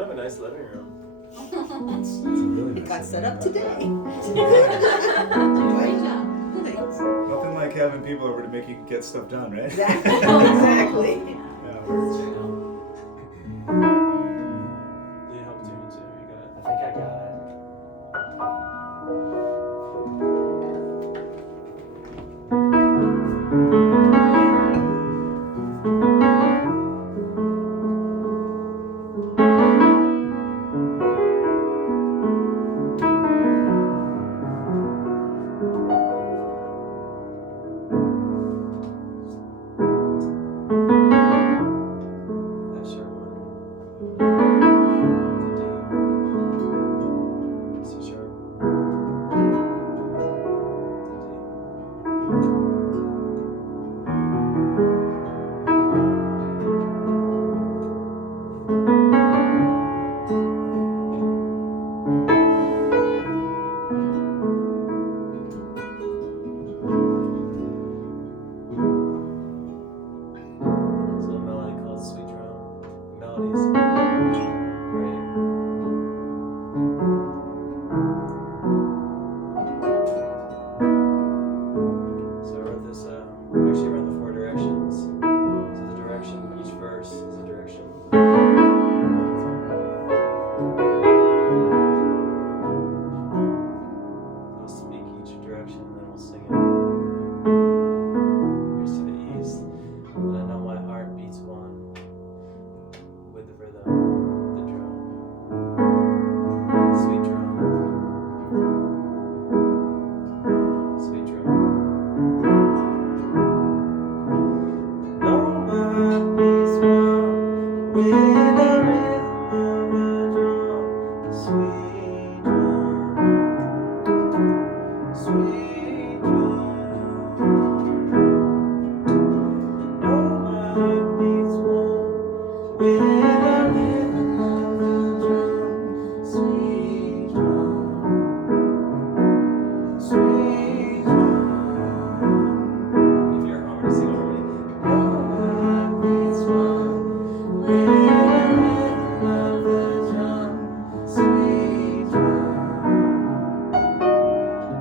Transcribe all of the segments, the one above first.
kind of a nice living room. It's really It got set up today. Great job. Thanks. Nothing like having people over to make you get stuff done, right? Exactly. Exactly. Yeah. That's true. Do you help tune too? You got it. I think I got it. F sharp minor. D. C sharp. There's a little melody called Sweet Drum. Melodies. Right. So I wrote this, actually around the 4 directions. So the direction, each verse is a direction. I'll speak each direction and then we'll sing it. Here's to the east. And I know my heart beats one with the rhythm, the drum. Sweet drum. Sweet drum. No, my heart beats one with the rhythm of the drum. Sweet drum. Sweet drum. No, my heart beats one with the rhythm of the drum. Sweet drum. Sweet drum. If you're harmony, sing harmony. No, my heart beats one with the rhythm of the drum. Sweet drum.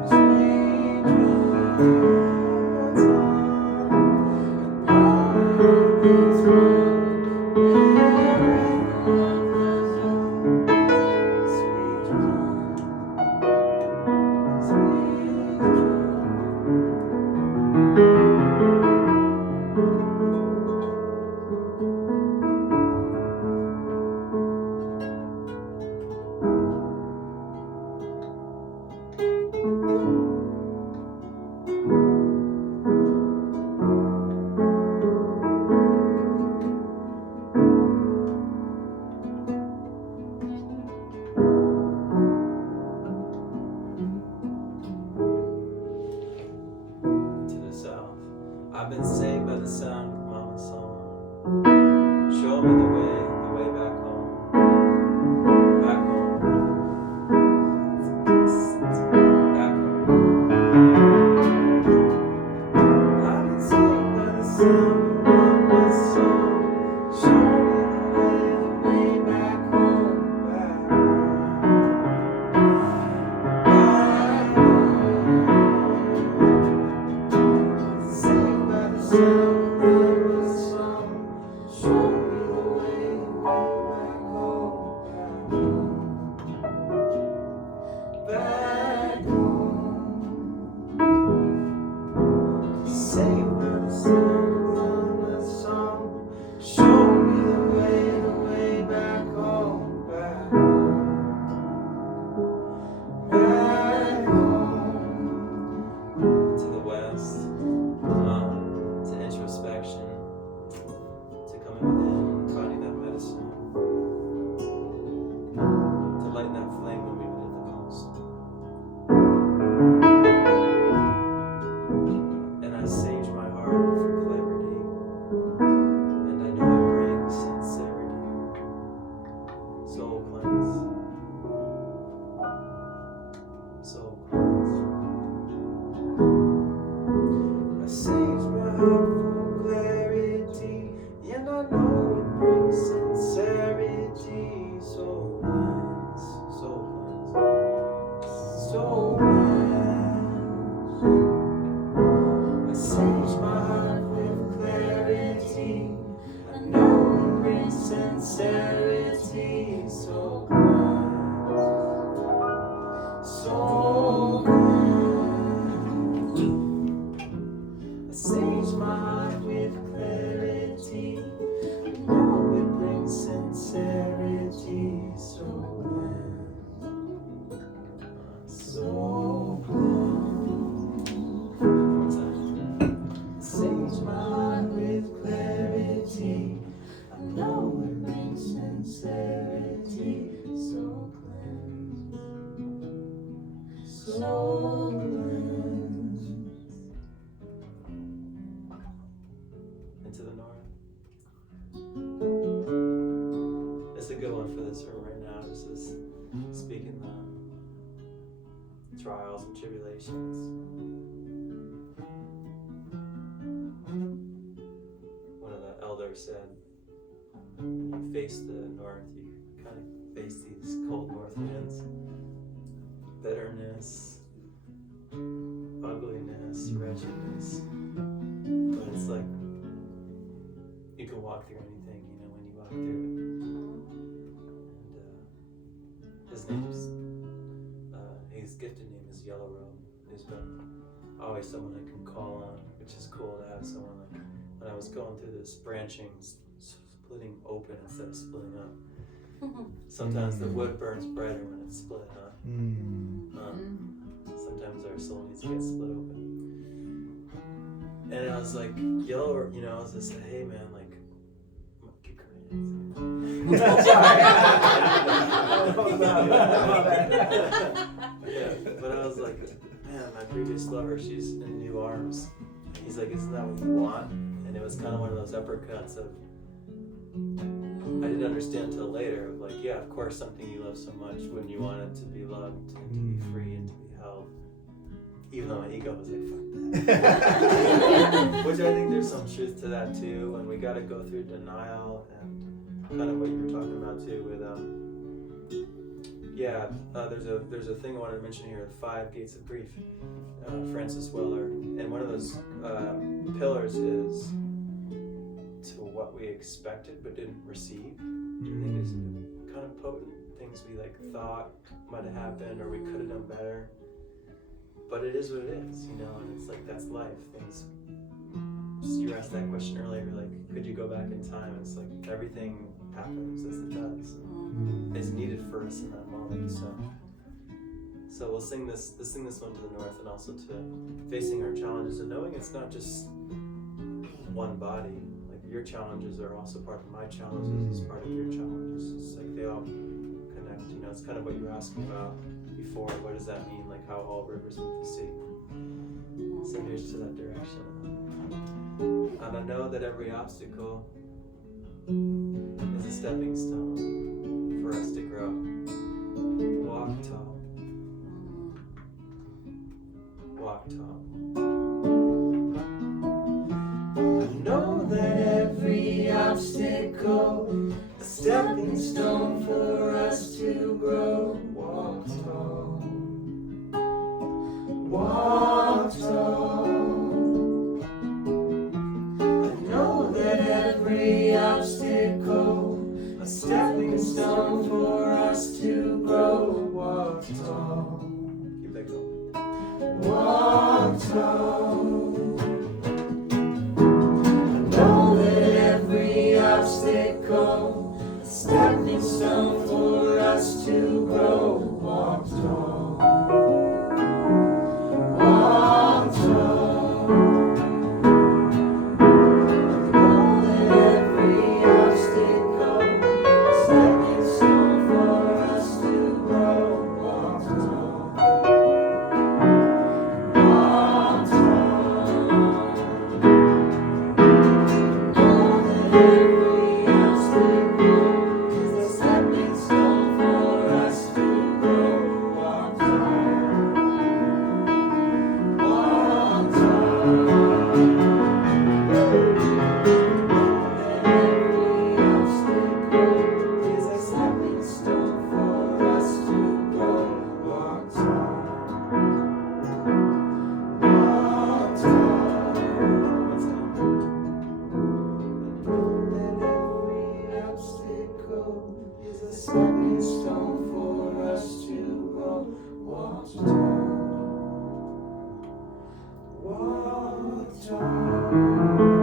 Sweet To the south, I've been saved by the sound of Mama's song. Show me the way back home. Back home. Back home. I've been saved by the sound of Mama's song. Show me the way back home. Back home. Saved by the sound of Mama's song. Show me the way back home. Back home. Saved by the sound of Mama's song. Show me the way back home. Back home. To the west, to introspection, to coming within, finding that medicine, to lighting that flame when we need it the most. And I sage my heart for clarity, and I know it brings sincerity. Soul cleanse. Soul cleanse. I sage my heart for clarity, and I know it brings sincerity. So sincerity, so cleansed, so cleansed. A sage mind with clarity, I know it brings sincerity, so cleansed, so cleansed. One time. A sage mind with clarity, I know it brings sincerity, so cleansed, so cleansed. Into the north. It's a good one for this room right now. This is speaking the trials and tribulations. One of the elders said, when you face the north, you kind of face these cold north winds. Bitterness, ugliness, wretchedness. But it's like, you can walk through anything, you know, when you walk through it. And his name's, his gifted name is Yellow Robe. He's been always someone I can call on, which is cool to have someone like, when I was going through this branching, splitting open instead of splitting up. Sometimes the wood burns brighter when it's split up. Sometimes our soul needs to get split open. And I was like, Yellow, you know, I was just like, hey man, like, keep crying. Yeah, but I was like, man, my previous lover, she's in new arms. He's like, isn't that what you want? And it was kind of one of those uppercuts of, I didn't understand until later, of like, yeah, of course something you love so much when you want it to be loved and to be free and to be held. Even though my ego was like, fuck that. Which I think there's some truth to that too, and we got to go through denial and kind of what you were talking about too with, there's a thing I wanted to mention here, the 5 Gates of Grief, Francis Weller, and one of those pillars is to what we expected but didn't receive. I think it's kind of potent, things we like thought might have happened or we could have done better. But it is what it is, you know, and it's like, that's life. Things, you asked that question earlier, like, could you go back in time? It's like, everything happens as it does. It's needed for us in that moment, so we'll sing this one to the north and also to facing our challenges and knowing it's not just one body. Like, your challenges are also part of my challenges, as part of your challenges. It's like they all connect, you know, it's kind of what you were asking about before. What does that mean? Like how all rivers meet the sea. So here's to that direction. And I know that every obstacle is a stepping stone for us to grow. Walk tall. Walk tall. I know that every obstacle a stepping stone for us to grow. Walk tall. Walk tall. I know that every obstacle a stepping stone for us to grow. Walk tall. Keep that going. Walk tall. I know that every obstacle a stepping stone for us to grow. Walk tall. Walk tall. I know that every obstacle a stepping stone for us to grow. Walk tall. Walk tall. Know that every obstacle is a stepping stone for us to grow. Walk is a stepping stone for us to go. Walk tall. Walk tall.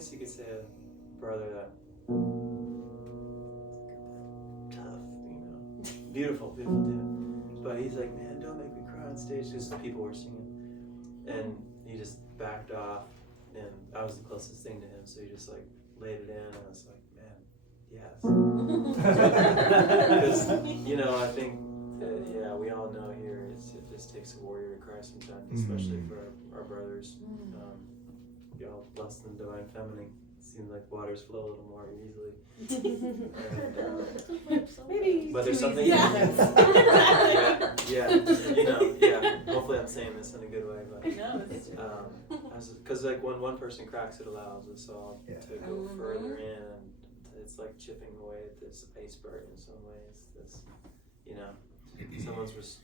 guess you could say a brother that tough, beautiful dude. But he's like, man, don't make me cry on stage, because people were singing, and he just backed off, and I was the closest thing to him, so he just like laid it in, and I was like, man, yes. Because I think we all know here it just takes a warrior to cry sometimes, especially for our brothers. Y'all less than divine feminine. seems like waters flow a little more easily. And, Maybe. but there's something. Yeah. Hopefully, I'm saying this in a good way, but No, it's because like when one person cracks, it allows us all Yeah. to go further in, and it's like chipping away at this iceberg in some ways. This, someone's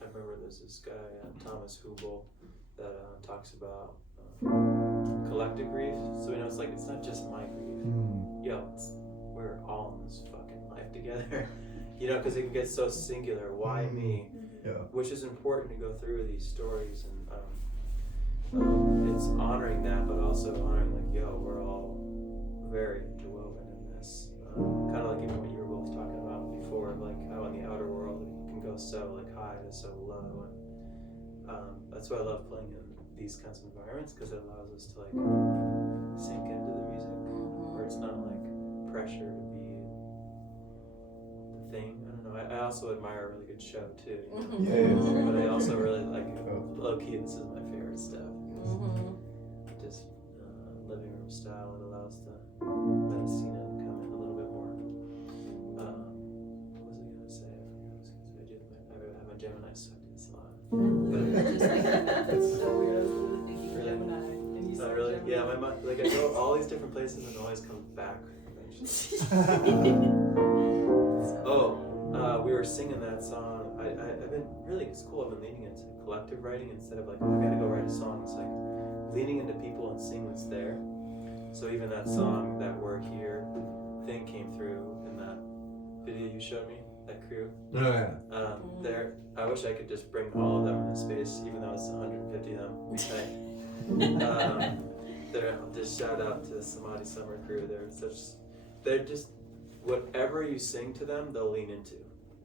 I remember there's this guy Thomas Hubel that talks about collective grief. So it's like it's not just my grief. We're all in this fucking life together. Because it can get so singular. Why me? Yeah. Which is important to go through these stories, and it's honoring that, but also honoring we're all very interwoven in this. Kind of like even what you were both talking about before, like how in the outer world it can go so high to so low, and that's why I love playing in these kinds of environments, because it allows us to sink into the music, where it's not pressure to be the thing. I don't know. I also admire a really good show too. But I also really low key. This is my favorite stuff. Just living room style. It allows the Medicina to come in a little bit more. What was I gonna say? I forgot what I was gonna say. I have a Gemini, so I do this a lot. It's so weird. I was literally thinking Gemini, and you said really? Gemini. Yeah, my mind. I go all these different places and it always comes back eventually. We were singing that song. I've been really, it's cool. I've been leaning into collective writing instead of I gotta go write a song. It's leaning into people and seeing what's there. So even that song, that We're Here thing came through in that video you showed me, that crew. Oh yeah. There, I wish I could just bring all of them in this space, even though it's 150 of them. I'll just shout out to the Samadhi Summer crew. They're just, whatever you sing to them, they'll lean into.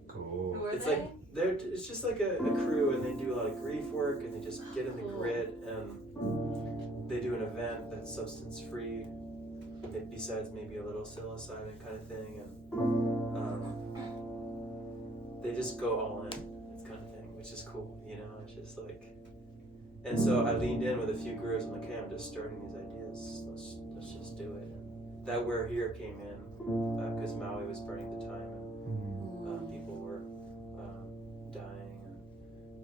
Cool. Who are It's they? it's just like a crew, and they do a lot of grief work, and they just get in the grid, and they do an event that's substance free, besides maybe a little psilocybin kind of thing, and they just go all in, this kind of thing, which is cool, it's just and so I leaned in with a few grooves. I'm like, hey, I'm just starting these ideas, let's just do it. And that We're Here came in, because Maui was burning the time, and people were dying, and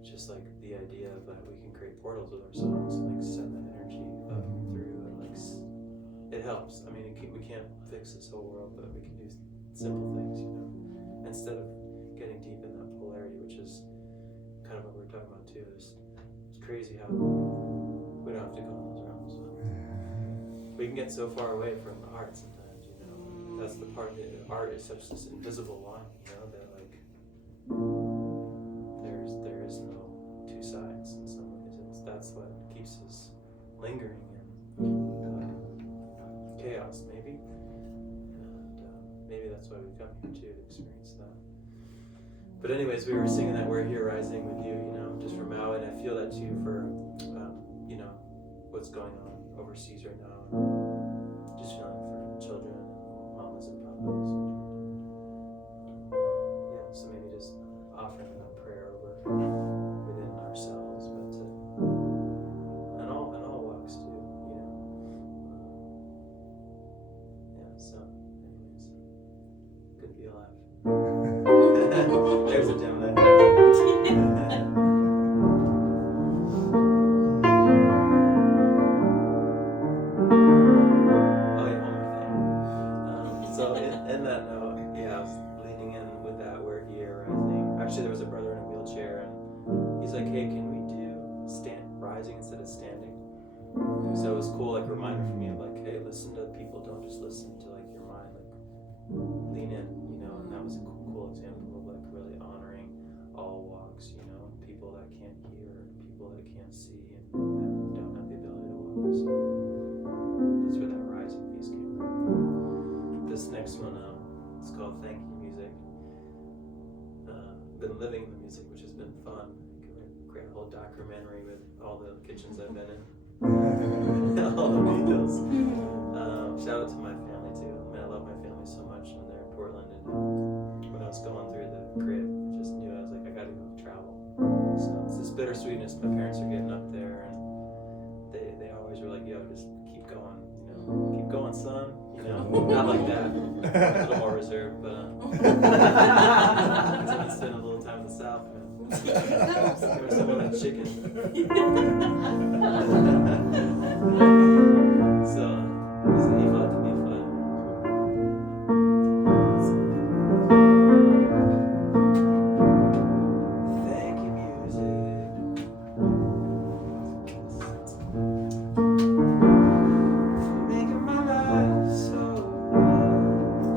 just the idea of that we can create portals with our songs and send that energy up through, and it helps. I mean, we can't fix this whole world, but we can do simple things, instead of getting deep in that polarity, which is kind of what we're talking about too. It's crazy how we don't have to go in those realms. We can get so far away from the art sometimes, That's the part that art is such this invisible line, that there is no two sides in some ways. That's what keeps us lingering in chaos, maybe. And maybe that's why we come here too, to experience that. But anyways, we were singing that We're Here Rising with you, just from Maui, and I feel that too for, what's going on overseas right now. Just feeling for children and mamas and papas. So maybe just offering that prayer over within ourselves, but and all walks too, so anyways, good to be alive. There's a Gemini. So in that note, I was leaning in with that We're Here Rising. Actually, there was a brother in a wheelchair, and he's like, hey, can we do rising instead of standing? So it was cool, a reminder for me of hey, listen to people, don't just listen to your mind, lean in, and that was a cool example of really honoring all walks, people that can't hear, people that can't see, and that don't have the ability to walk. So that's where that rising piece came from. This next one, it's called Thank You Music. Been living in the music, which has been fun. Create a whole documentary with all the kitchens I've been in. All the meals. Shout out to my family too. I love my family so much, and they're in Portland. And when I was going through the crib, I just knew I gotta go travel. So it's this bittersweetness. My parents are getting up there, and they always were like, "Yo, just keep going, keep going, son." Not like that. A little more reserved, but because I've been spending a little time in the South, man. Give me some of that chicken. So, it's an ephod to be fun. Thank you, music. Making my life so rich.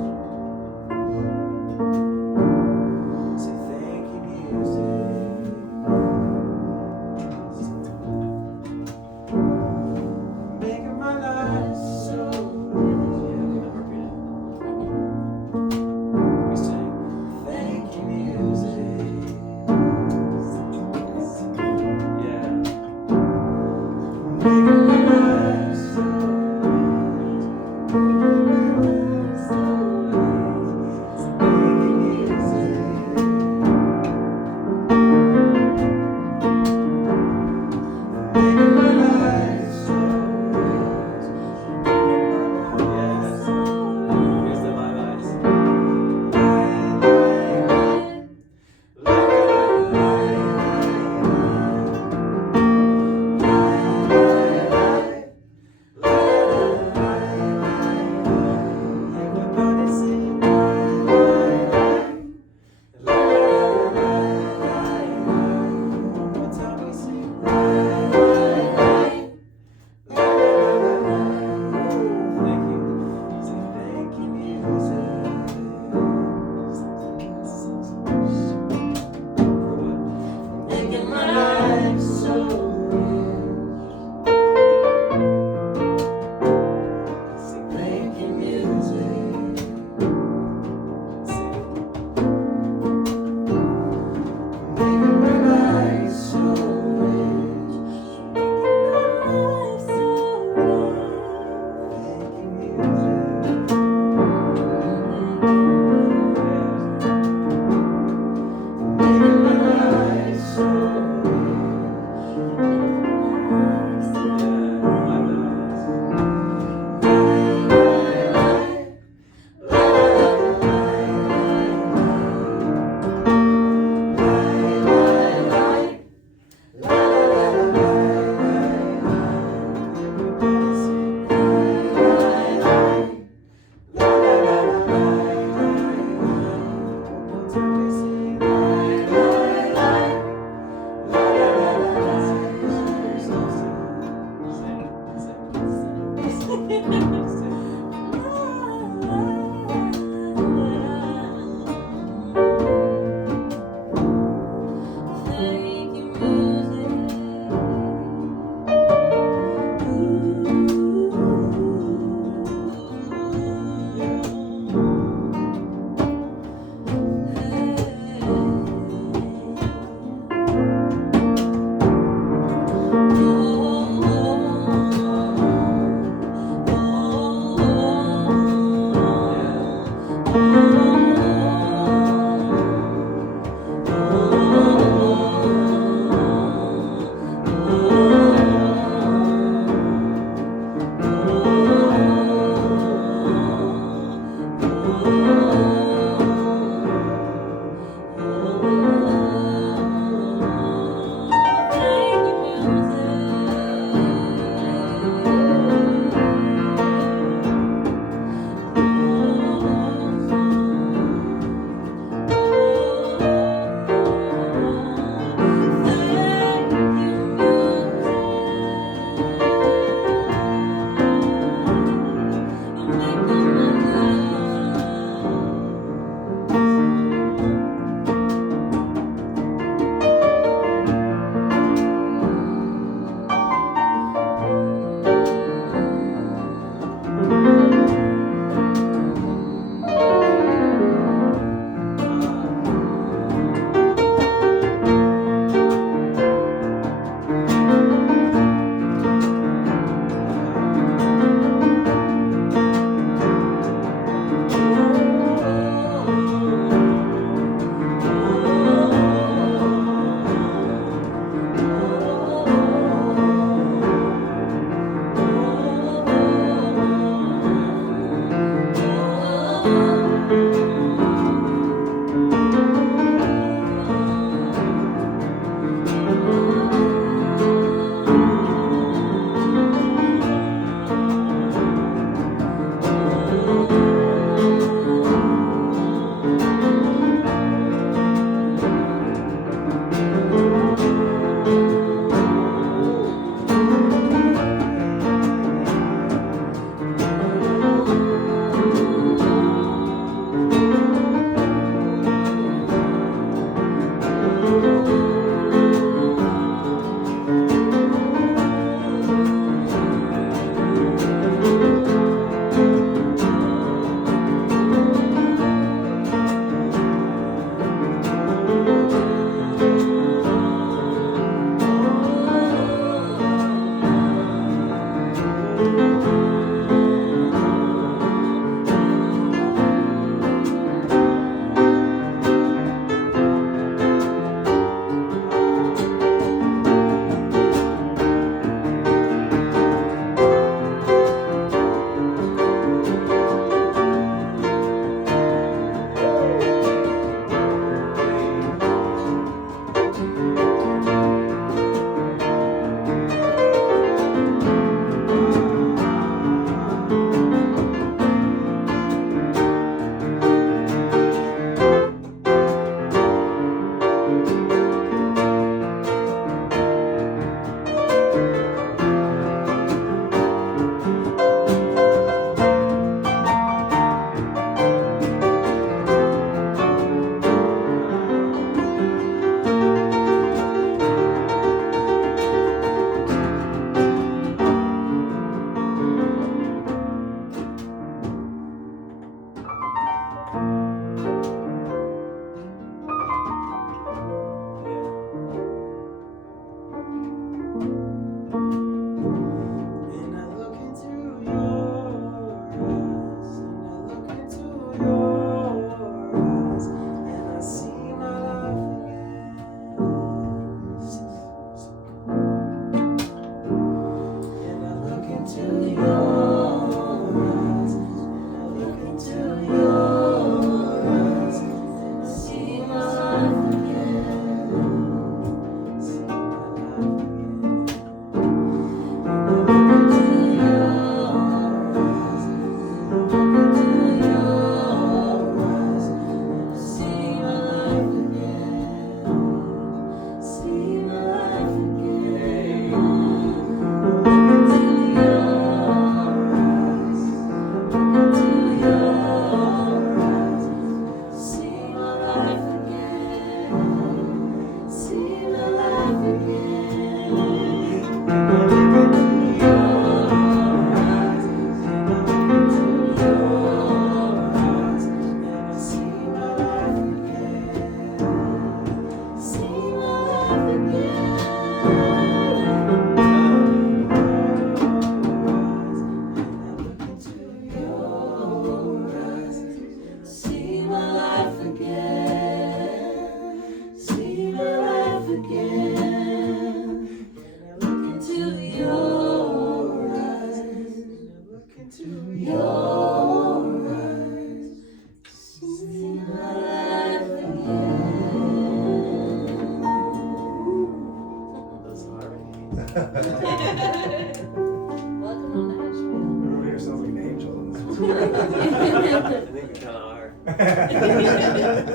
Say thank you, music. Making my life so rich. Yeah, we never repeat it. We sing thank you, music. Yeah. Making my life so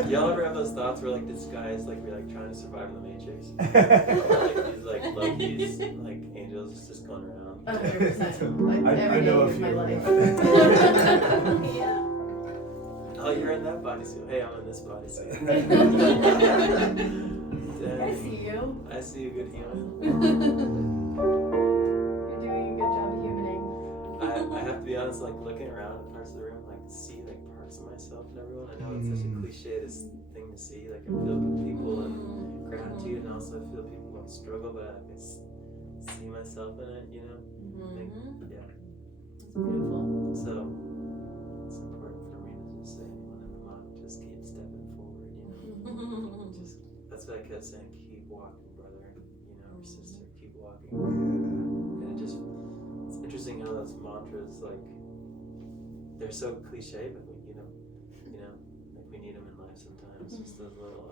Y'all ever have those thoughts where like disguise, like we're like trying to survive in the Matrix? Like these like Loki's like angels just going around. 100%. Like, I every know day a of my few. life. Yeah. Oh, you're in that bodysuit. Hey, I'm in this bodysuit. I see you. I see you, good human. You're doing a good job of humaning. I have to be honest, like looking around at parts of the room, like see like parts of myself and everyone. I know it's such a cliched thing to see. Like I feel people and gratitude, and also I feel people going struggle, but I see myself in it. You know, like, yeah. It's beautiful. So it's important for me to just say, when I'm not, just keep stepping forward. You know, just that's what I kept saying. Keep walking, brother. You know, or sister. Keep walking. And it just. It's interesting how those mantras, like, they're so cliche, but we, you know, like we need them in life sometimes. Just those little.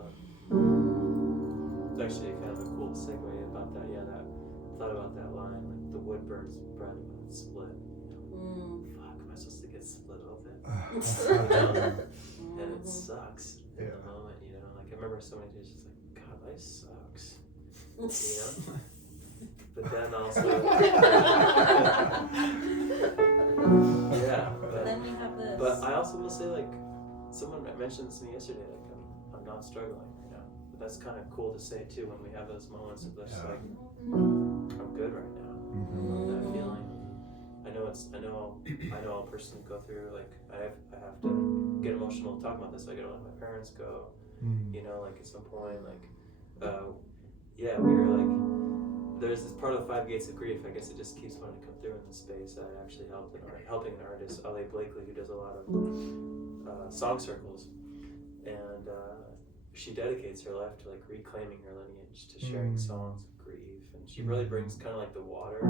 It's actually kind of a cool segue about that. Yeah, that thought about that line, like the wood burns bright, but it's split. You know, fuck, am I supposed to get split open? And it sucks in Yeah. the moment, you know. Like I remember so many days just like, God, life sucks, you know. But then also, yeah. Then we have this. But I also will say, like, someone mentioned this to me yesterday. Like, I'm not struggling right now. But that's kind of cool to say too when we have those moments of just like, I'm good right now. That feeling. I know I'll personally go through, like, I have to get emotional to talk about this. I gotta let my parents go, you know, like at some point, like, yeah, we were like, there's this part of the 5 Gates of Grief. I guess it just keeps wanting to come through in this space. I actually helping an artist, L.A. Blakely, who does a lot of song circles, and she dedicates her life to like reclaiming her lineage, to sharing songs of grief, and she really brings kind of like the water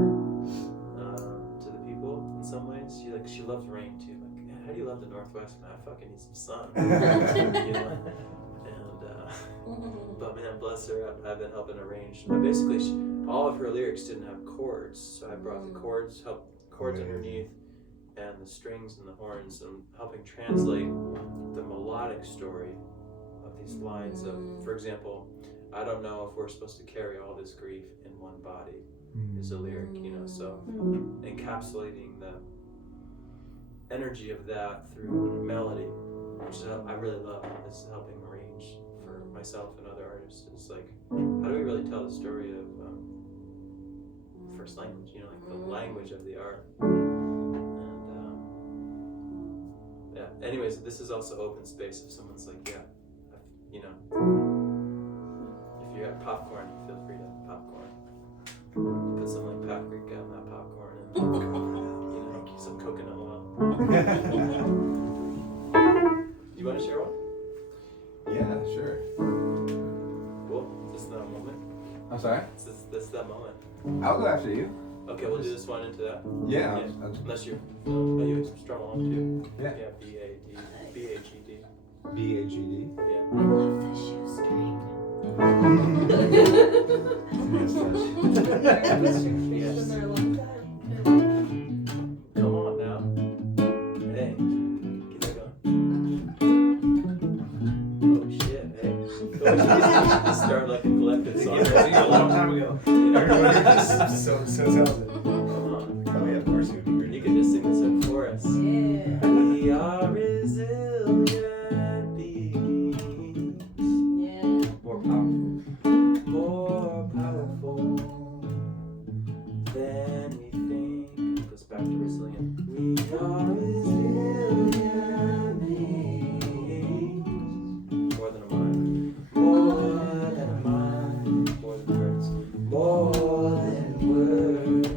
to the people in some ways. She loves rain too. Like, man, how do you love the Northwest? Man, I fucking need some sun. You know? But man, bless her, I've been helping arrange. Basically, all of her lyrics didn't have chords, so I brought the chords underneath, and the strings and the horns, and helping translate the melodic story of these lines of, for example, I don't know if we're supposed to carry all this grief in one body, is a lyric, you know, so encapsulating the energy of that through melody, which I really love, is helping arrange for myself and other artists. It's like, how do we really tell the story of first language, you know, like the language of the art. And yeah, anyways, this is also open space if someone's like, yeah, you know, if you have popcorn, feel free to have popcorn. Put some like paprika in that popcorn and, you know, some coconut oil. You want to share one? Yeah, sure. Cool. This is that moment. I'm sorry? This is that moment. I'll go after you. Okay, we'll do this one into that. Yeah. Unless you strum along too. Yeah. Yeah, B-A-G-E-D. B-A-G-D. Yeah. I love the shoestring. Yes. Been there a long time. Come on now. Hey, keep that going. Oh shit, hey. Oh, just start like a collective song. A long time ago. Everybody just so talented. Come on. Oh yeah, of course you would be great. You can just sing this in chorus. Yeah. We are resilient beings. Yeah. More powerful. More powerful than we think. Goes back to resilient. We are resilient beings. More than a mind. More than a mind. More than words. More than words.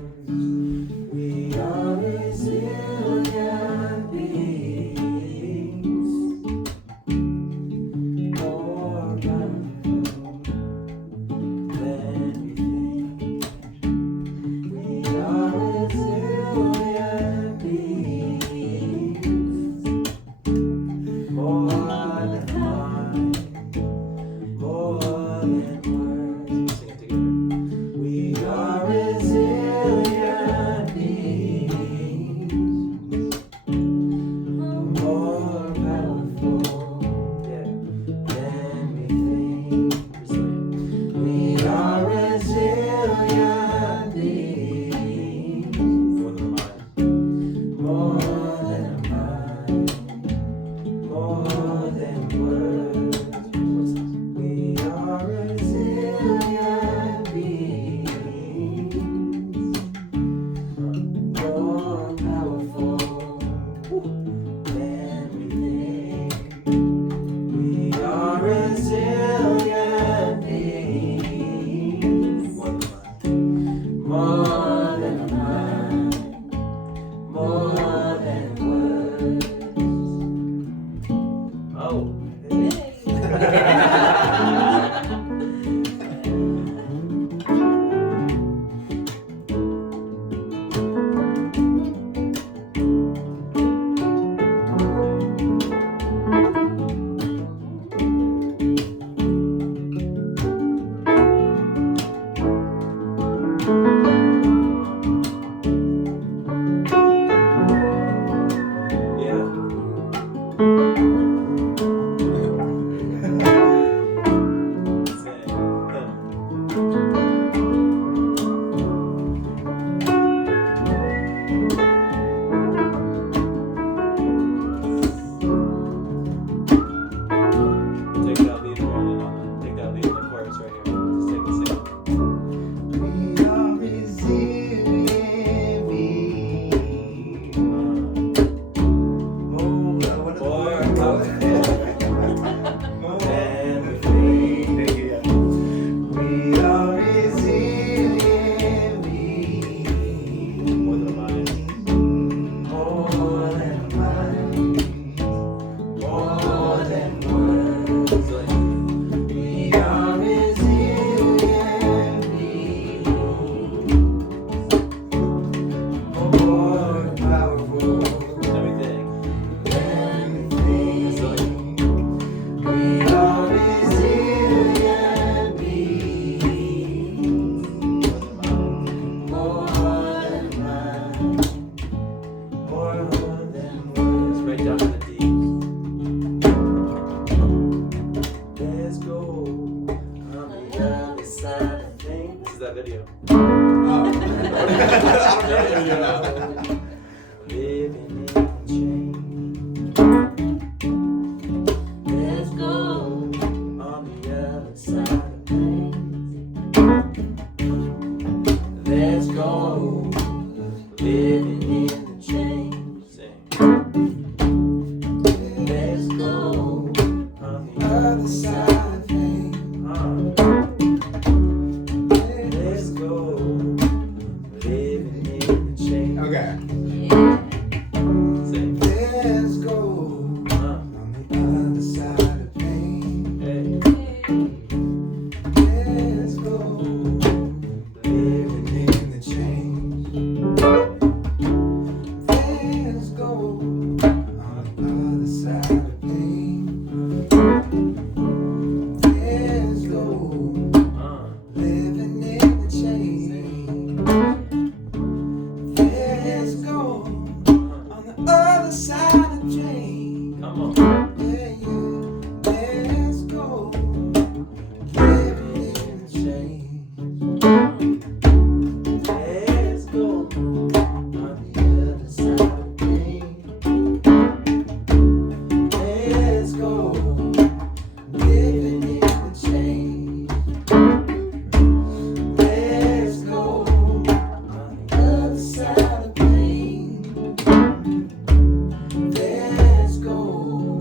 Take that lead, Brandon. Take that lead in the chorus right here. Just take it, sing it. We are resilient. More out than we think. We are resilient. More than a mind. More than mind. More than words. Resilient. We are resilient. More powerful. Everything. Resilient. We are resilient beings. More than mind. More than words. It's right down to the D. Let's go on the other side of things. This is that video. Living in change. Let's go on the other side of things. Let's go living in the change. Sing. Let's go on the Other side of things. Let's go living in the change. Okay. Sing. Let's go on the other side of pain. Hey. Let's go living in the change. Let's go on the other side of pain. Let's go living in the change. Let's go on the other side of change. Come on. Yeah, yeah. Let's go living in the change. Let's go on the other side of pain. Let's go living in the change. Let's go on the other side of pain. Let's go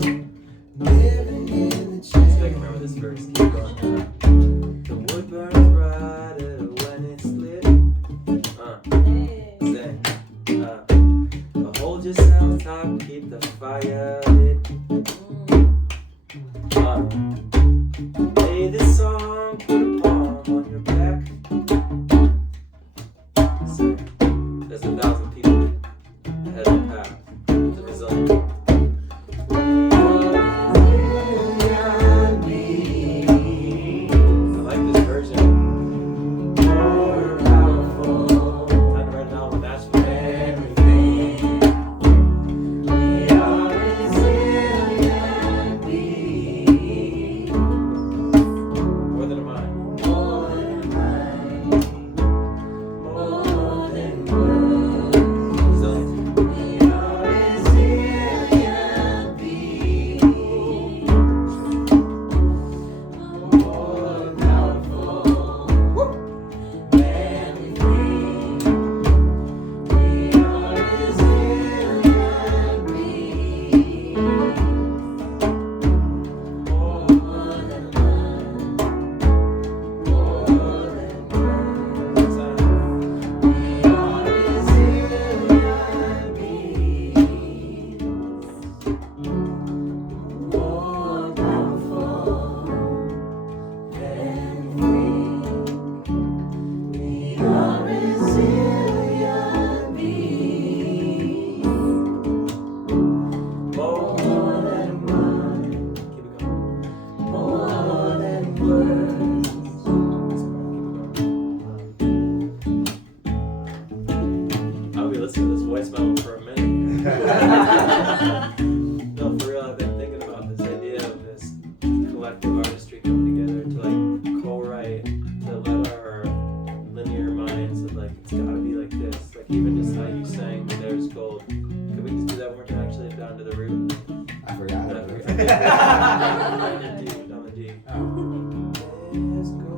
On the D. Oh. Let's go.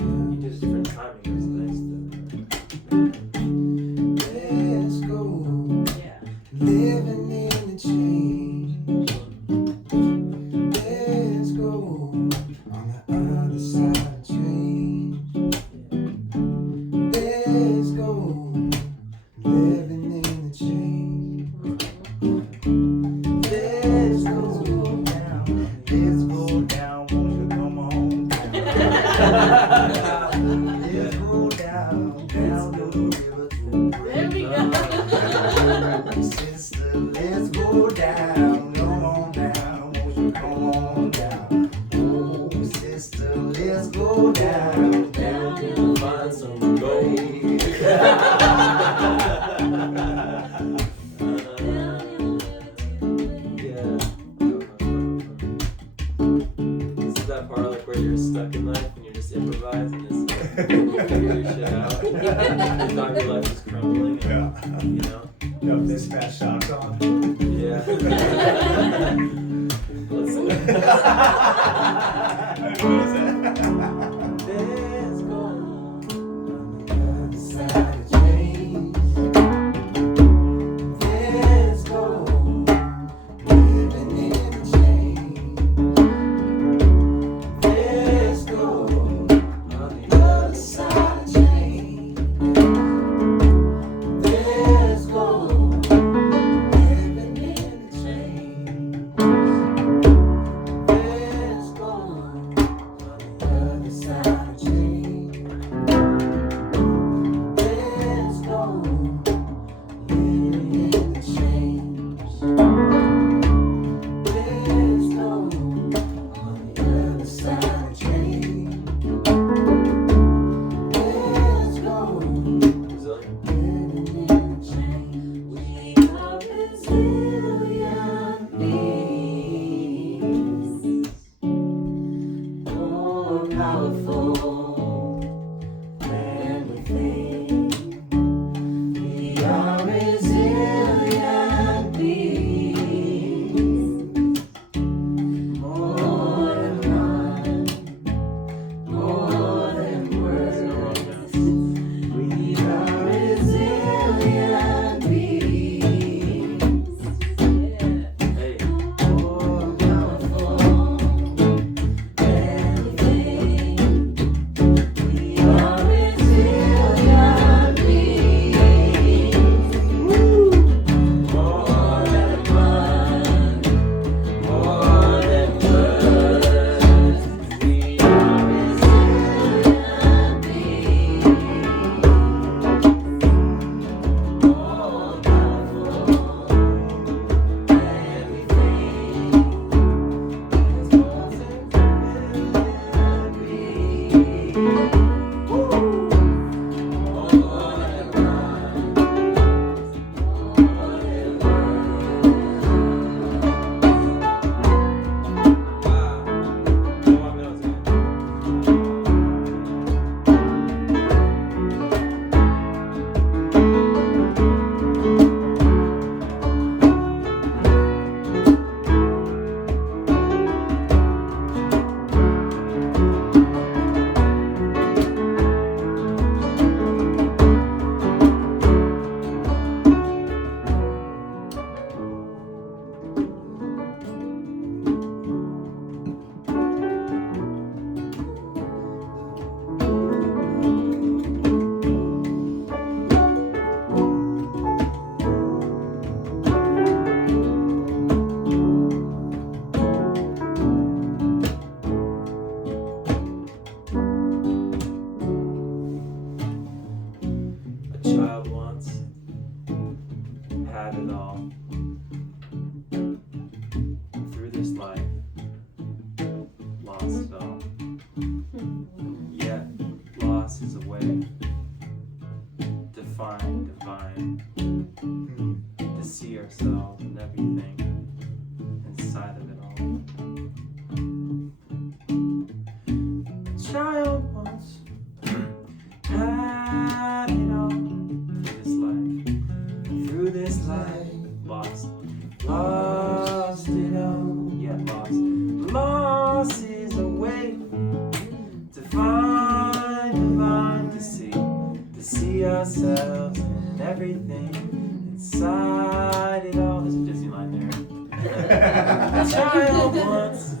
You did a different timing. It was nice. Let's go. Yeah. Living in the change. Let's go. On the other side of change. Let's go. Living in the change. Let's go down. Let's go down, won't you come on down? Let's go down, down the river to There we go. sister, let's go down, come on down, won't you come on down? Oh, sister, let's go down, down to Find some gold. Yeah. This is that part like where you're stuck in life and you're just improvising, just figure your shit out. You thought your life was crumbling, and, you know? No mismatch shots on. Yeah. Listen. Let's go. Other side of change. Let's go. Living in the change. Let's go. On the other side of change. Let's go. Living in the change. Let's go. On the other side of change. Let's go. Living in the change. Let's go. On the other side of change. Let's go. Resilient. Living in the change. We are resilient beings. More powerful than we think. We are resilient beings. More than mind, more than words. We are resilient beings. Hey. More powerful than we think. We are resilient beings. More than mind, more than words. We are resilient beings. More powerful than we think. There's more than A child once had it all. Through this life, lost it all. Yet, loss is a way to find divine, to see ourselves and everything inside of it all. A child once had it all. Through this life, lost it all. crazy line there. A child once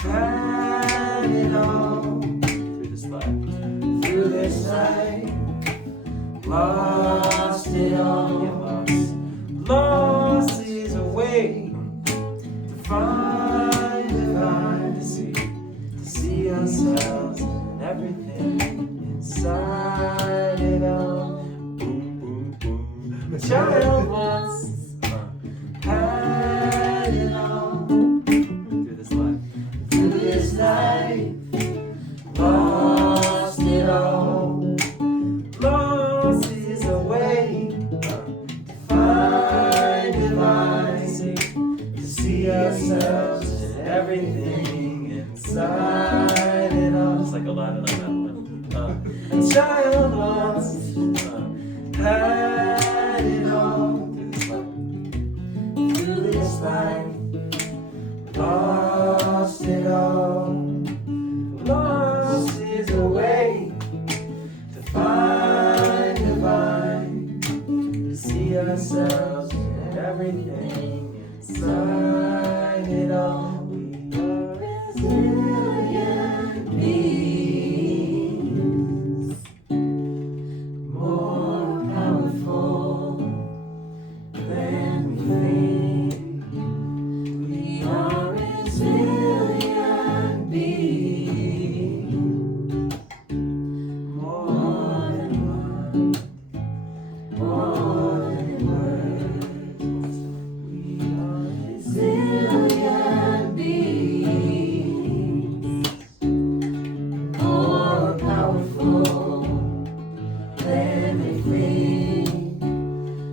had it all through this life. Through this life, lost it all. Yeah, lost is a way to find divine, to see ourselves and everything inside it all. Boom, boom, boom. A child once had it all. Through this life, lost it all. Lost is a way to find divine, to see ourselves and everything inside it all. It's like a line on that one. A child once had it all. Through this life, lost it all. Lost is a way to find divine, to see ourselves and everything inside it all. We are resilient beings, more powerful than we think. We are resilient beings, more than one, more than words. We are resilient beings, more powerful than we think.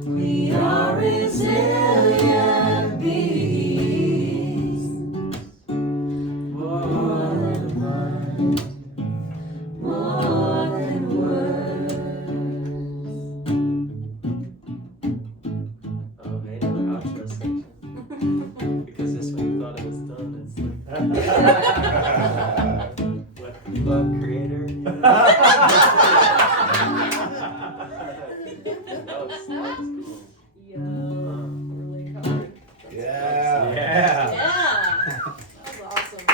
We are resilient beings, more than one, more than words. Oh, hey, another outro section. Because this one thought it was done. It's like, what the fuck, creator? That was cool. Yo, really hard. Yeah. Yeah. That was awesome.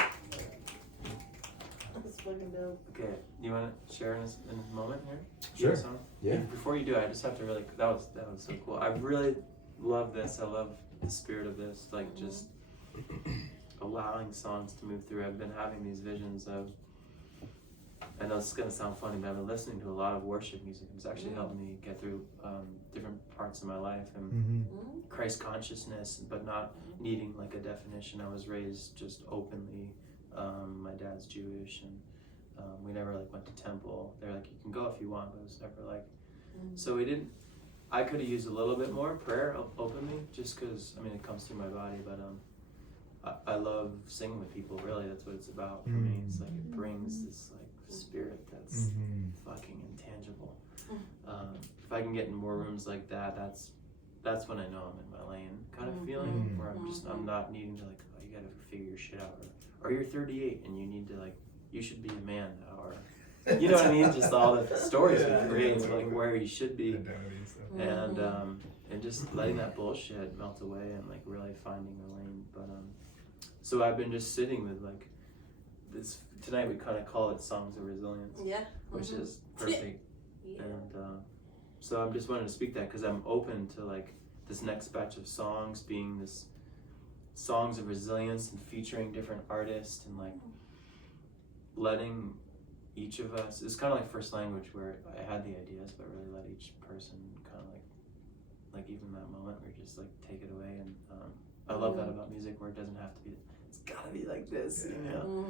That's fucking dope. Okay, you want to share in a moment here? Sure. Your song? Yeah. Before you do, I just have to really. That was so cool. I really love this. I love the spirit of this. Like just allowing songs to move through. I've been having these visions of. I know it's gonna sound funny, but I've been listening to a lot of worship music. It's actually helped me get through different parts of my life and Mm-hmm. Christ consciousness, but not needing like a definition. I was raised just openly. My dad's Jewish, and we never like went to temple. They're like, you can go if you want, but it was never like. So we didn't. I could have used a little bit more prayer openly, just because I mean it comes through my body, but I love singing with people. Really, that's what it's about for me. It's like it brings this like spirit that's fucking intangible. If I can get in more rooms like that, that's when I know I'm in my lane kind of feeling, where I'm not needing to like, oh, you gotta figure your shit out, or you're 38 and you need to like, you should be a man now, or you know what I mean? Just all the stories we create, like where you should be, and just letting that bullshit melt away and like really finding a lane. But so I've been just sitting with like this tonight. We kind of call it songs of resilience, which is perfect. And so I'm just wanting to speak that because I'm open to like this next batch of songs being this songs of resilience and featuring different artists and like letting each of us, it's kind of like first language where I had the ideas but really let each person kind of like even that moment where you just like take it away. And I love that about music, where it doesn't have to be, it's gotta be like this, you know.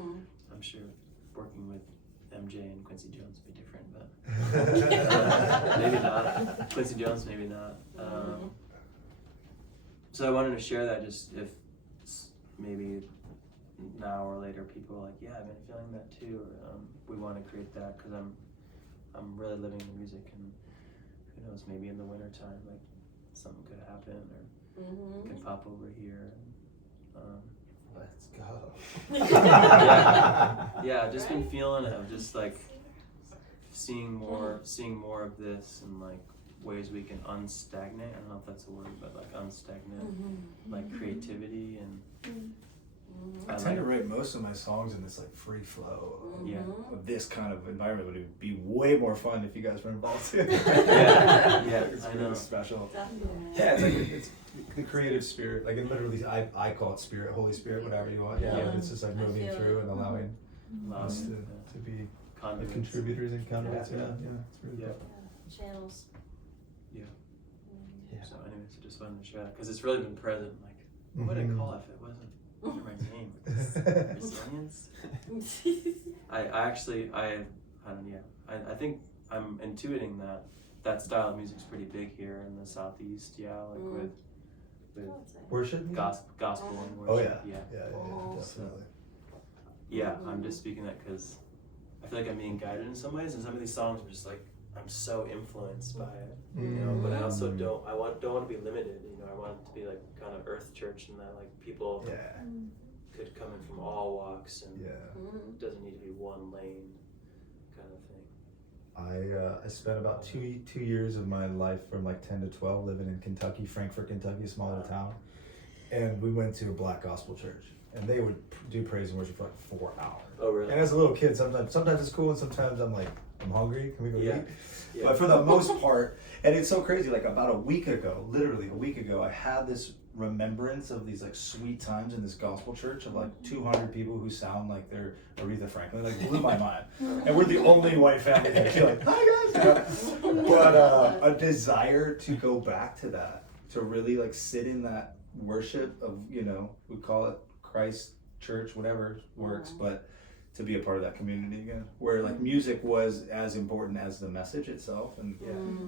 I'm sure working with MJ and Quincy Jones would be different, but maybe not. Quincy Jones, maybe not. So I wanted to share that, just if maybe now or later people are like, yeah, I've been feeling that too, or we want to create that, because I'm really living the music, and who knows, maybe in the winter time like something could happen, or can pop over here. Let's go. Yeah, just been feeling it, of just like seeing more of this, and like ways we can unstagnate. I don't know if that's a word, but like unstagnate, like creativity and. I tend to write most of my songs in this like free flow of this kind of environment, but it would be way more fun if you guys were involved too. Yeah, It's I really know. special. Definitely. Yeah, it's like it's the creative spirit. Like it literally, I call it spirit, Holy Spirit, whatever you want. Yeah. It's just like I moving feel through it. and allowing us to be Conduits. contributors and conduits. Yeah. It's really Yeah. cool. Channels. Yeah. Yeah. So anyways, I just wanted to share that because it's really been present. Like, what would I Mhm. call it if it wasn't my name? Resilience. I don't. Yeah. I think I'm intuiting that style of music's pretty big here in the Southeast. Yeah, like with Worship music? gospel and Oh worship. yeah, definitely. Yeah, I'm just speaking that because I feel like I'm being guided in some ways, and some of these songs are just like I'm so influenced by it, you know. But I also don't want to be limited, you know. I want it to be like kind of Earth Church, and that like people could come in from all walks, and it doesn't need to be one lane, kind of thing. I spent about two years of my life from like 10 to 12 living in Kentucky, Frankfort, Kentucky, a small little town, and we went to a black gospel church, and they would do praise and worship for like 4 hours. Oh really? And as a little kid, sometimes it's cool, and sometimes I'm like, I'm hungry. Can we go eat? Yeah. But for the most part, and it's so crazy. Like about a week ago, literally a week ago, I had this remembrance of these like sweet times in this gospel church of like 200 people who sound like they're Aretha Franklin. Like blew my mind. And we're the only white family there. You're like, hi guys. But a desire to go back to that, to really like sit in that worship of, you know, we call it Christ Church, whatever works, but to be a part of that community again, where like music was as important as the message itself, and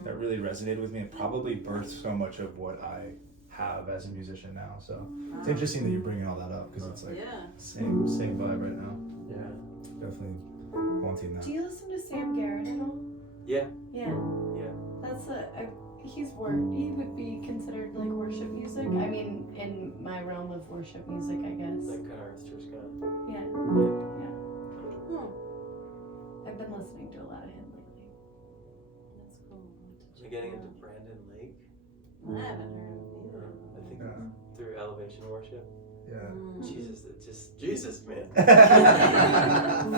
that really resonated with me. It probably birthed so much of what I have as a musician now. So it's interesting that you're bringing all that up because it's like same vibe right now. Yeah. Definitely wanting that. Do you listen to Sam Garrett at all? Yeah. Yeah. That's he would be considered like worship music. I mean, in my realm of worship music, I guess. Like kind of Earth Church kind of. Yeah. I've been listening to a lot of him lately. That's cool. You're getting into Brandon Lake. I haven't heard of it. I think through Elevation Worship. Jesus, man.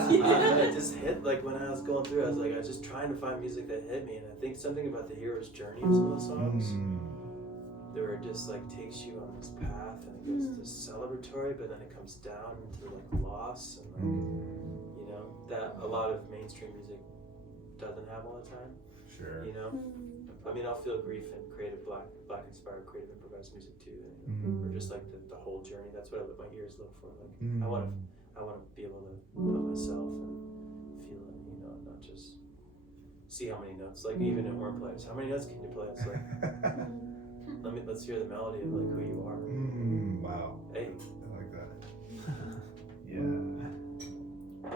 It just hit like when I was going through. I was just trying to find music that hit me, and I think something about the hero's journey of some of the songs. They were just like takes you on this path, and it goes to celebratory, but then it comes down into like loss, and like, you know, that a lot of mainstream music doesn't have all the time. Sure. You know, I mean, I'll feel grief in creative black inspired creative improvised music too, or just like the whole journey. That's what my ears look for. Like I want to be able to put myself and feel it, you know, not just see how many notes. Like even in horn players, how many notes can you play? It's like let's hear the melody of like who you are. Wow. Hey, I like that. Yeah.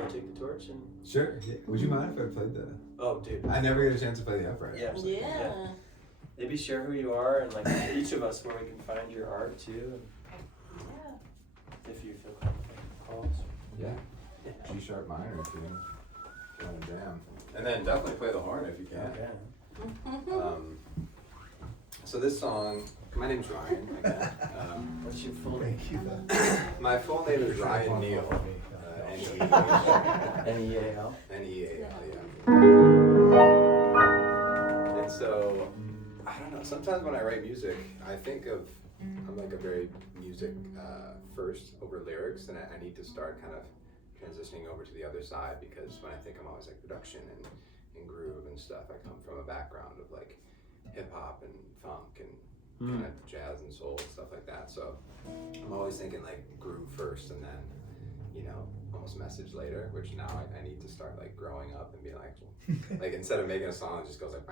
want to take the torch and. Sure. Yeah. Would you mind if I played the? Oh, dude. I never get a chance to play the upright. Yeah. Maybe share who you are and like each of us where we can find your art too. If you feel comfortable. Yeah. G sharp minor if you want to jam. And then definitely play the horn if you can. Yeah. So this song, my name's Ryan. Again. What's your full name? My full name is Ryan Neal. N-E-A-L? N-E-A-L, yeah. And so, I don't know, sometimes when I write music, I think of, I'm like a very music first over lyrics, and I need to start kind of transitioning over to the other side, because when I think I'm always like production and groove and stuff, I come from a background of like hip hop and funk and kind of jazz and soul and stuff like that. So I'm always thinking like groove first and then, you know, almost message later, which now I need to start like growing up and be like instead of making a song that just goes like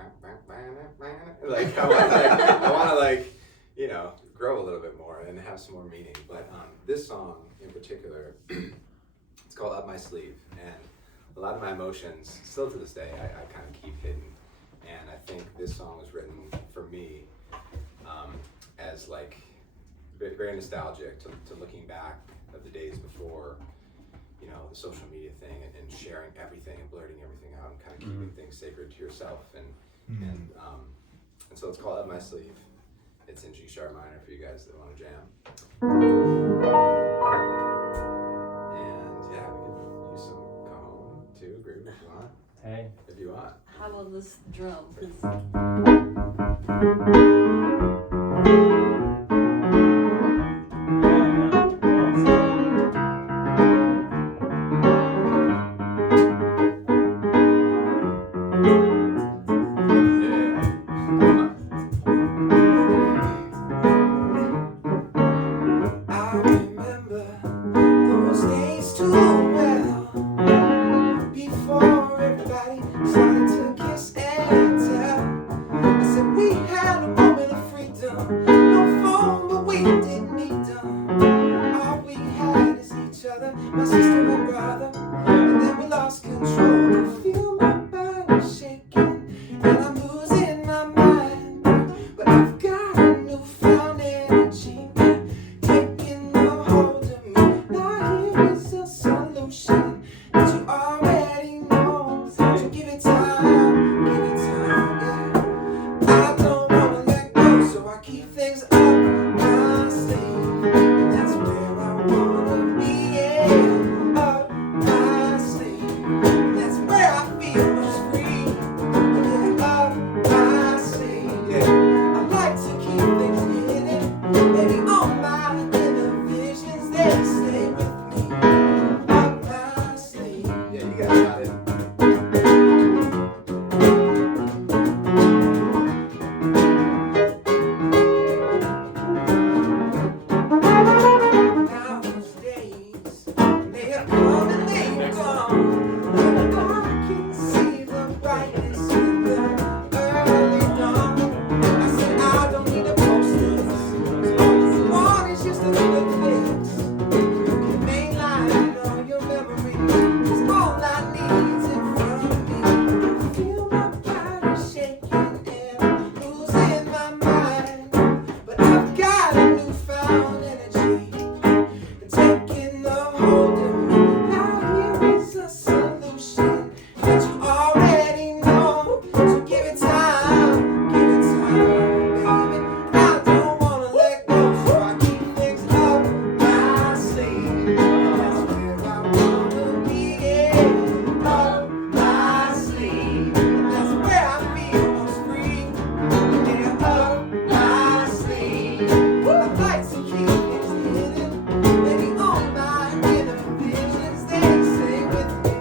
I want to like, you know, grow a little bit more and have some more meaning. But this song in particular, it's called Up My Sleeve, and a lot of my emotions still to this day I kind of keep hidden. And I think this song was written for me as like very, very nostalgic to looking back of the days before, you know, the social media thing and sharing everything and blurting everything out and kind of keeping things sacred to yourself. And And so it's called Up My Sleeve. It's in G sharp minor for you guys that want to jam. And yeah, we could use some cajon too, groove if you want. Hey. If you want. How about this drum? 'Cause I remember those days too well. Before everybody started to kiss and tell. I said we had a moment of freedom. No phone, but we didn't need them. All we had is each other, my sister, my brother. And then we lost control. I feel my body shaking, and I'm losing my mind. But I've got a newfound energy taking a hold of me. Now here is a solution that you already know. So give it time, yeah. I don't wanna let go, so I keep things up my sleeve. And that's where I wanna be, yeah. Up my sleeve. And that's where I feel most free. Yeah, up my sleeve. Yeah, I like to keep things hidden. Maybe all my inner visions, they stay with me. Up my sleeve. Yeah, you guys got it. Now those days, they are come and they are gone. I can see the brightness in the early dawn. I said I don't need a post-its. All you want is just a little fix. You can mainline all your memories. 'Cause all I need is in front of me. I feel my body shaking and losing my mind. But I've got a newfound energy taking a hold of me. Now here is a solution that you already know. So give it time, baby. I don't wanna let go, so I keep things up my sleeve. That's where I wanna be, yeah. Up my sleeve. That's where I feel most free. Yeah, up my sleeve. I like to keep things hidden. Maybe all my inner visions, they stay with me.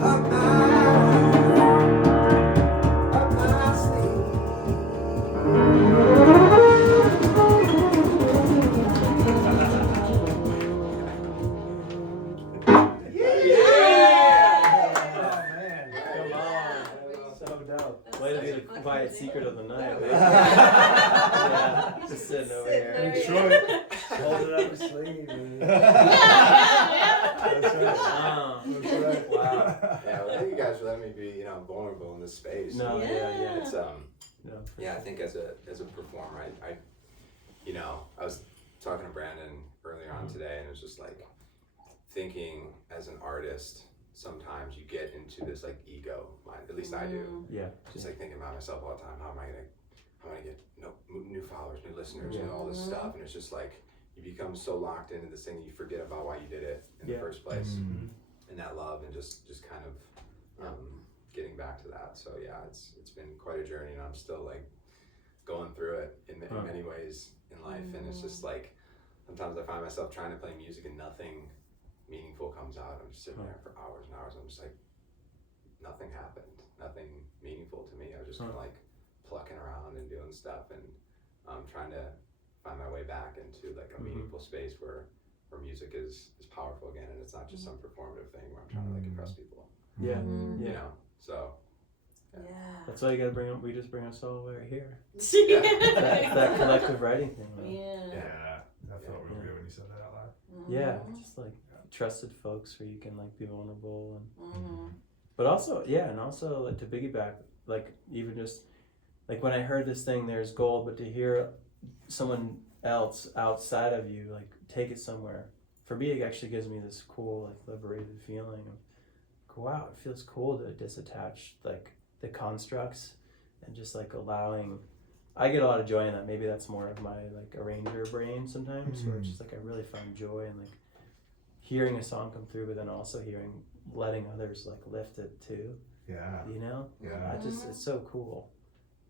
Up my quiet secret of the night. Yeah, just sitting over here. Detroit. Hold it up his sleeve. Man. That's right. That's right. Wow. Yeah, well, thank you guys for letting me be, vulnerable in this space. No, yeah. It's You know, Yeah, I think as a performer, I you know, I was talking to Brandon earlier on today, and it was just like thinking as an artist, sometimes you get into this like ego mind. At least I do. Yeah. Just like thinking about myself all the time. How am I gonna get new followers, new listeners, and all this stuff? And it's just like you become so locked into this thing, you forget about why you did it in the first place, and that love, and just kind of getting back to that. So yeah, it's been quite a journey, and I'm still like going through it in many ways in life, and it's just like sometimes I find myself trying to play music and nothing meaningful comes out. I'm just sitting there for hours and hours. I'm just like, nothing happened, nothing meaningful to me. I was just kind of like plucking around and doing stuff, and trying to find my way back into like a meaningful space where music is powerful again, and it's not just some performative thing where I'm trying to like impress people. Yeah. You know, so. Yeah. That's why you gotta bring up. We just bring us all right here. Yeah. that collective writing thing. Though. Yeah, that felt real good when you said that out loud. Yeah, just like trusted folks where you can like be vulnerable and. But also, and also like to piggyback, like even just like when I heard this thing, there's gold, but to hear someone else outside of you like take it somewhere, for me it actually gives me this cool like liberated feeling of wow, it feels cool to disattach like the constructs and just like allowing. I get a lot of joy in that. Maybe that's more of my like arranger brain sometimes, where it's just like I really find joy in like hearing a song come through, but then also letting others like lift it too. Yeah. You know? Yeah. It's so cool.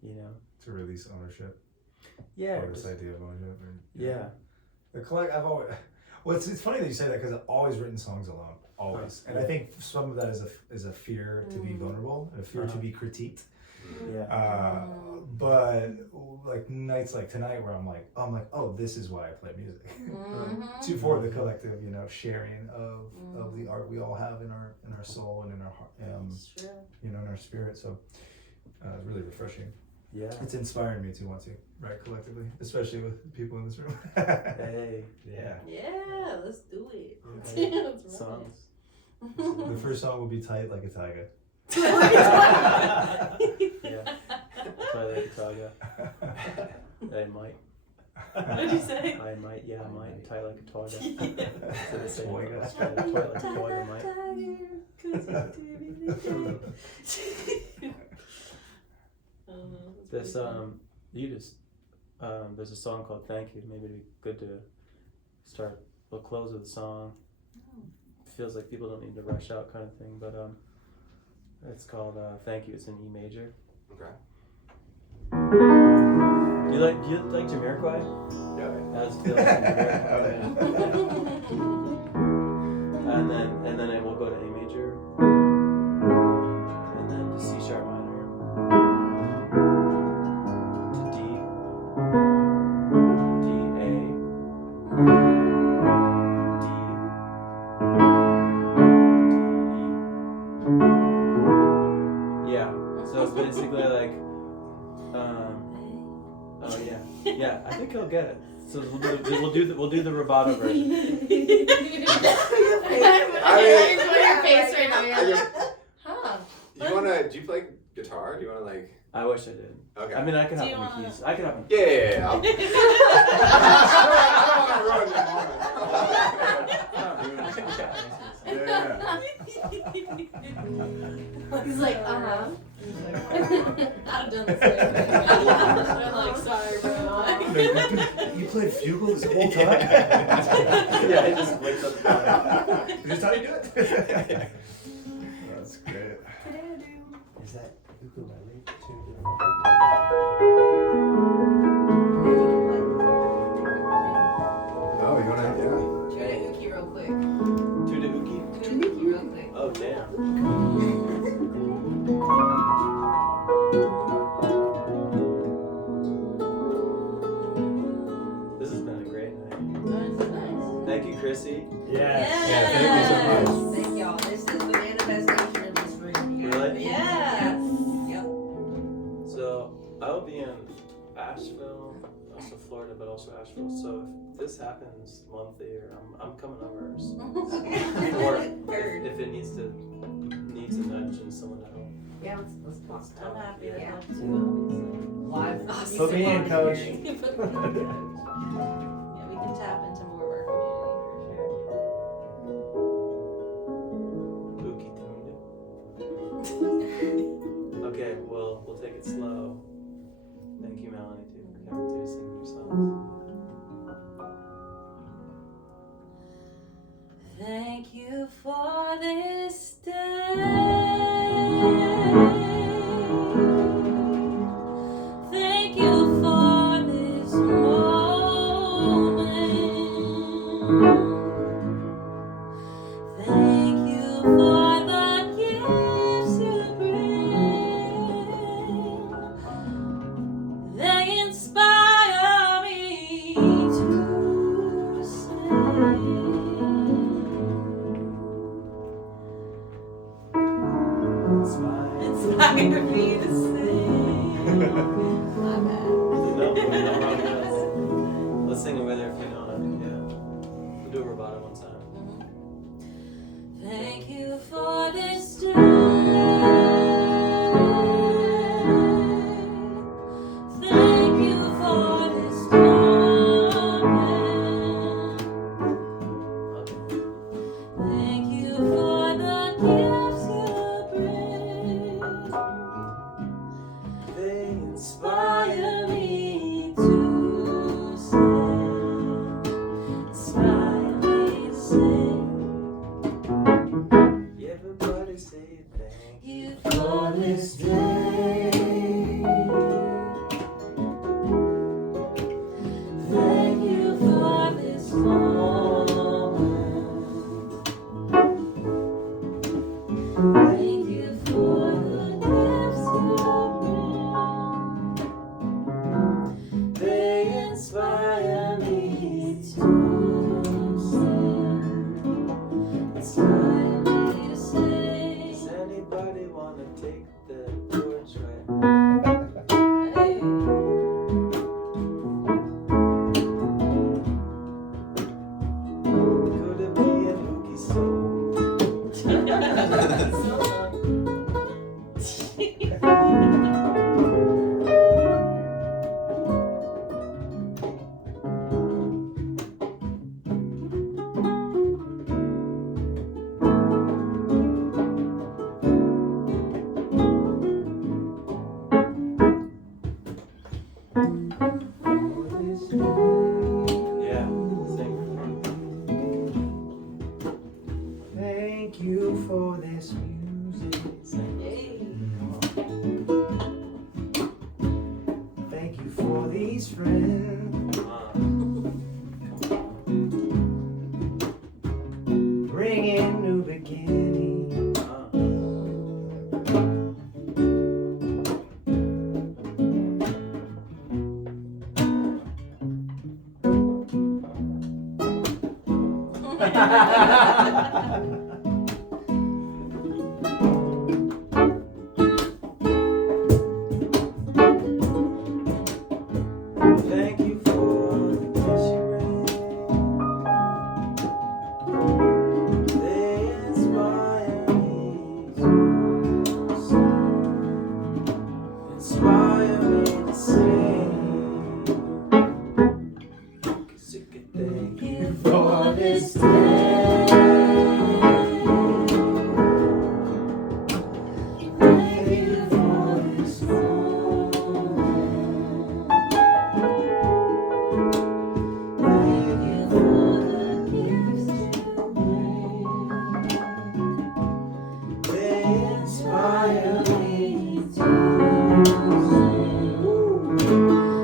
You know? To release ownership. Yeah. Or this idea of ownership. Yeah. I've always. Well, it's funny that you say that, because I've always written songs alone, always, and I think some of that is a fear to be vulnerable, and a fear to be critiqued. Yeah. But like nights like tonight where I'm like, oh, this is why I play music. For the collective, you know, sharing of the art we all have in our soul and in our heart, you know, in our spirit. So it's really refreshing. Yeah. It's inspiring me to want to write collectively, especially with people in this room. Hey. Yeah. Yeah, let's do it. Hey. That's right. Songs. The first song will be Tight Like a Tiger. Yeah. Tight like a tiger. I might. What did you say? I might. Yeah, I might. Tight like a tiger. Yeah. So they say, Tiger. let's try to tight like a tiger, might. This there's a song called Thank You. Maybe it'd be good to start. We'll close with a song. Feels like people don't need to rush out, kind of thing. But it's called Thank You. It's in E major. Okay. Do you like Jamiroquai? Yeah. As feels like Jamiroquai. and then it will go to A major. And then to C sharp minor. To D. D A. D. D E. Yeah. So it's basically like oh yeah, I think he'll get it. So we'll do the rubato version. Your face right now. You're like, huh? Do you play guitar? Do you wanna like? I wish I did. Okay. I mean, I can Do hop you on the wanna- keys. I can hop on. Yeah. I'll- He's like, I'd have done the same. I'm like, sorry, bro. You played fugal this whole time? Yeah, it just wakes up. Is this how you do it? That's great. Is that ukulele too? Oh, you wanna? Yeah. Try to ookie real quick. To the uki? Try to ookie real quick. Oh damn. This has been a great night. Nice. Thank you, Chrissy. Yes. Yeah, thank you so much. Thank y'all. This is the manifestation of this room. You guys. Really? Yes. Yep. So I'll be in Asheville, also Florida, but also Asheville. So if this happens monthly, or I'm coming over. Or if it needs a nudge and someone to help. Yeah, let's talk. I'm happy to Yeah. help too. live. Put me in, coach. Yeah, we can tap into more of our community for sure. Okay, well, we'll take it slow. Thank you, Melanie, too, for coming to sing your songs. Thank you for this day. Thank you for this moment. Thank you for the gifts you bring. They inspire me to sing. Inspire me to sing. My bad. No problem. Let's sing it with her if you know it. Yeah. We'll do a rubato one time. Thank you for this day. Thank you for this moment. Thank you for the gifts you bring. They Inspire me to sing. Inspire me to sing. Everybody say thank You for this day. Thank you for this moment. Thank you for the gifts you bring. They inspire me to sing. Inspire me to sing. Does anybody want to take the chords right? Hey. Could it be a nookie soul? Yeah, sing. Thank you for this music. Hey. Thank you for these friends. Bringing new beginnings. Thank you for the kiss you rain. They inspire me to sing. Inspire me to sing. Thank you For this day. Thank you for this moment. Thank you for the gifts you bring. They Inspire inspire me to sing.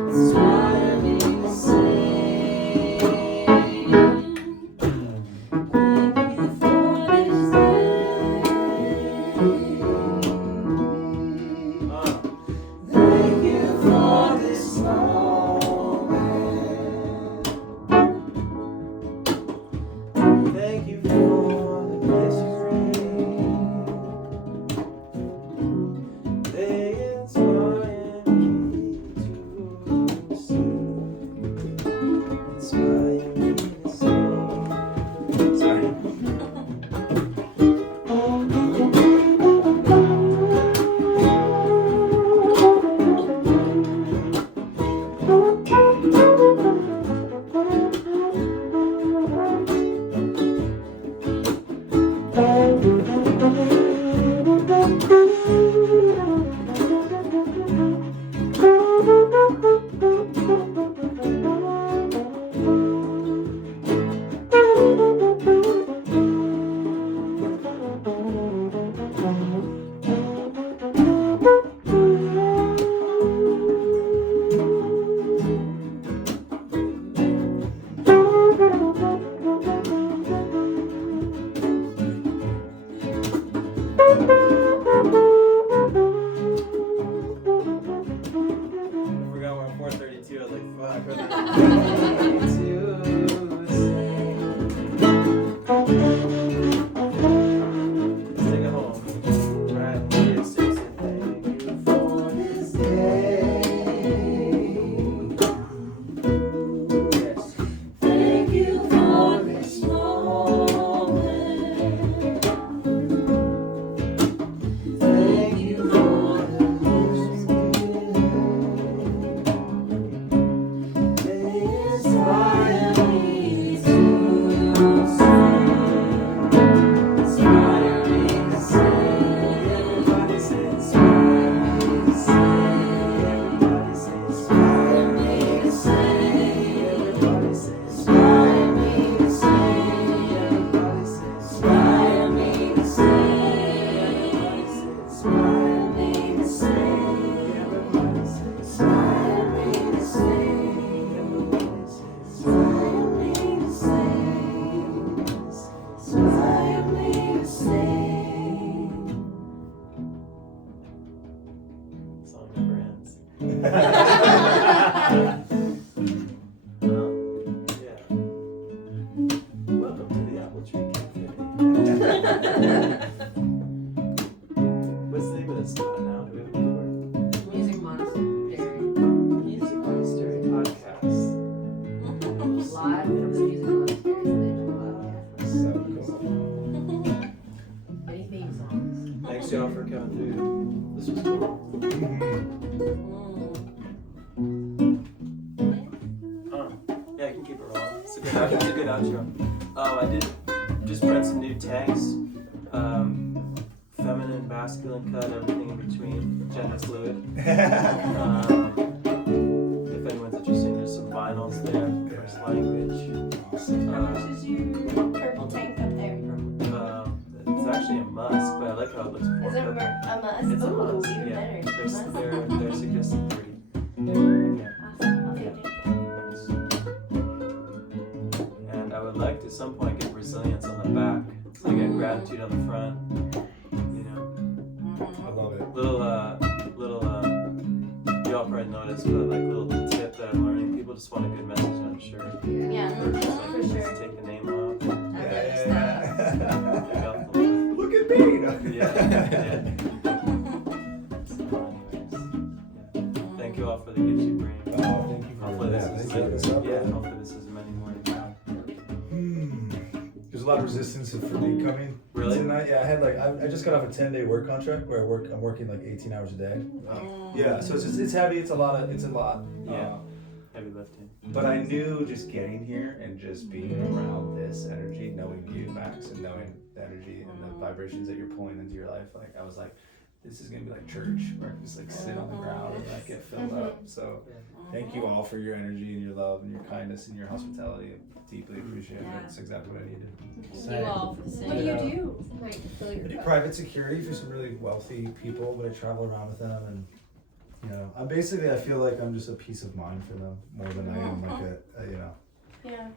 Inspire me to sing. Thank you for this day. Thank you for this moment. Thank you for the kiss you rain. They inspire me to sing. Inspire me to sing. Sorry. apple tree cafe. What's the name of this spot now? Do we have a name for it? Music Monastery. Music Monastery Podcast. Live from the Music Monastery. So they do a podcast. So cool. Many theme songs. Thanks y'all for coming through. This was cool. Yeah, I can keep it rolling. It's a good outro. I did just print some new tags. Feminine, masculine cut, everything in between, gender fluid. If anyone's interested, there's some vinyls there, first language. How much is your purple tank up there? It's actually a must, but I like how it looks more Is it a purple. must? It's a Oh, must, even yeah. better. They're Must. suggesting 30. Yeah. Awesome. I'll take it. And I would like to at some point get resilience on the back. So I get gratitude on the front. You know, I love it. little y'all probably noticed, but like little tip that I'm learning. People just want a good message on a shirt. Yeah, Or just like for just sure. take the name off. I understand. Pick up a little Look at me. bit. Yeah. So anyways, yeah. Thank you all for the gifts you bring. Oh, thank you for Hopefully this that. is Thanks for this up. hopefully this is many more to come. There's a lot of resistance for me coming Really? tonight. Yeah, I just got off a 10-day work contract where I'm working like 18 hours a day. Yeah, so it's heavy. It's a lot. Yeah. Heavy lifting. But I knew just getting here and just being around this energy, knowing you, Max, and knowing the energy and the vibrations that you're pulling into your life, like I was like, this is gonna be like church, where I can just like sit on the ground and like get filled up. So thank you all for your energy and your love and your kindness and your hospitality. I deeply appreciate it. That's exactly what I needed. Thank you all for the same. What do you do? Tonight to fill I your do cup. private security for some really wealthy people, but I travel around with them, and you know, I feel like I'm just a peace of mind for them more than I am like a Yeah.